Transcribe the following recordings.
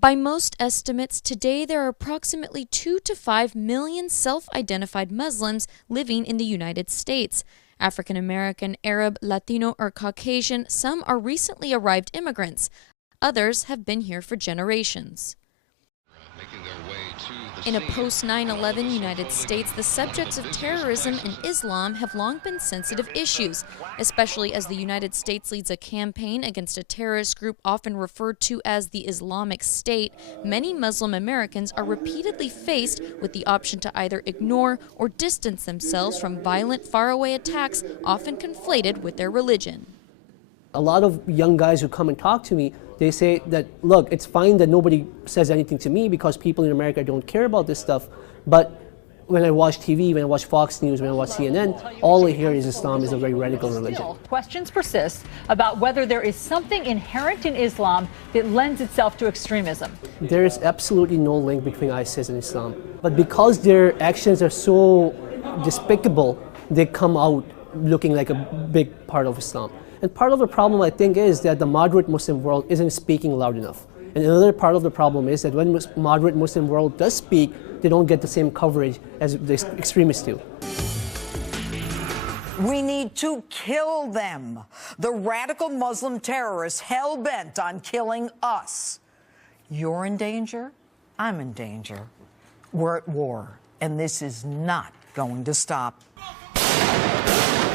By most estimates, today there are approximately 2 to 5 million self-identified Muslims living in the United States. African American, Arab, Latino, or Caucasian, some are recently arrived immigrants. Others have been here for generations. In a post-9/11 United States, the subjects of terrorism and Islam have long been sensitive issues, especially as the United States leads a campaign against a terrorist group often referred to as the Islamic State. Many Muslim Americans are repeatedly faced with the option to either ignore or distance themselves from violent, faraway attacks often conflated with their religion. A lot of young guys who come and talk to me, they say that, look, it's fine that nobody says anything to me because people in America don't care about this stuff, but when I watch TV, when I watch Fox News, when I watch CNN, all I hear is Islam is a very radical religion. Questions persist about whether there is something inherent in Islam that lends itself to extremism. There is absolutely no link between ISIS and Islam, but because their actions are so despicable, they come out looking like a big part of Islam. And part of the problem, I think, is that the moderate Muslim world isn't speaking loud enough. And another part of the problem is that when moderate Muslim world does speak, they don't get the same coverage as the extremists do. We need to kill them. The radical Muslim terrorists hell-bent on killing us. You're in danger. I'm in danger. We're at war, and this is not going to stop.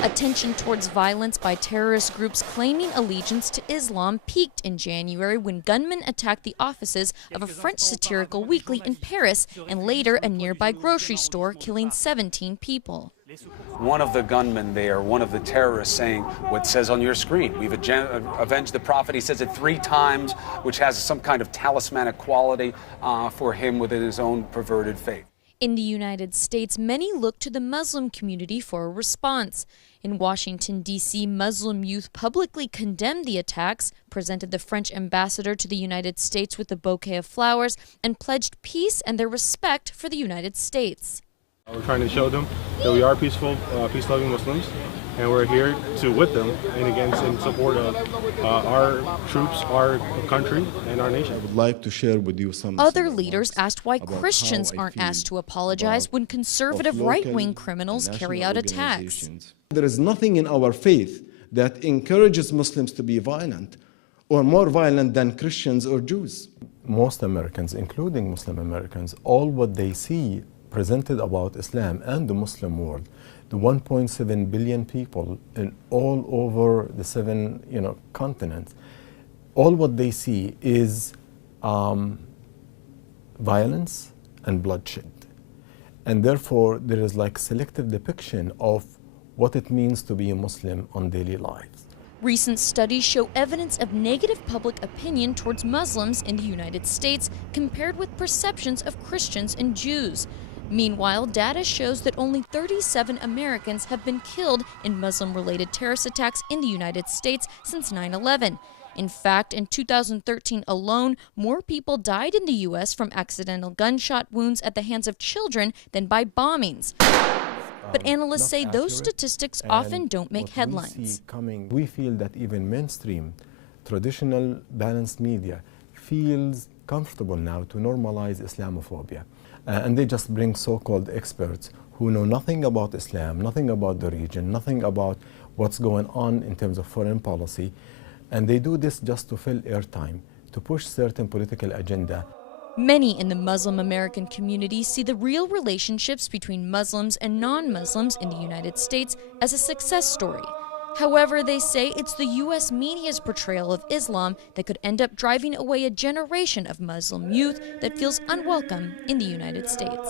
Attention towards violence by terrorist groups claiming allegiance to Islam peaked in January when gunmen attacked the offices of a French satirical weekly in Paris and later a nearby grocery store, killing 17 people. One of the gunmen there, one of the terrorists, saying what says on your screen, we've avenged the Prophet. He says it 3 times, which has some kind of talismanic quality for him within his own perverted faith. In the United States, many look to the Muslim community for a response. In Washington, D.C., Muslim youth publicly condemned the attacks, presented the French ambassador to the United States with a bouquet of flowers, and pledged peace and their respect for the United States. We're trying to show them that we are peaceful, peace-loving Muslims, and we're here with them and against in support of our troops, our country, and our nation. I would like to share with you some. Other leaders asked why Christians aren't asked to apologize when conservative right-wing criminals carry out attacks. There is nothing in our faith that encourages Muslims to be violent or more violent than Christians or Jews. Most Americans, including Muslim Americans, all what they see presented about Islam and the Muslim world, the 1.7 billion people in all over the 7 continents, all what they see is violence and bloodshed. And therefore, there is like selective depiction of what it means to be a Muslim on daily lives. Recent studies show evidence of negative public opinion towards Muslims in the United States compared with perceptions of Christians and Jews. Meanwhile, data shows that only 37 Americans have been killed in Muslim-related terrorist attacks in the United States since 9/11. In fact, in 2013 alone, more people died in the U.S. from accidental gunshot wounds at the hands of children than by bombings. But analysts say those statistics often don't make headlines. We feel that even mainstream, traditional, balanced media feels comfortable now to normalize Islamophobia. And they just bring so-called experts who know nothing about Islam, nothing about the region, nothing about what's going on in terms of foreign policy. And they do this just to fill airtime, to push certain political agenda. Many in the Muslim American community see the real relationships between Muslims and non-Muslims in the United States as a success story. However, they say it's the U.S. media's portrayal of Islam that could end up driving away a generation of Muslim youth that feels unwelcome in the United States.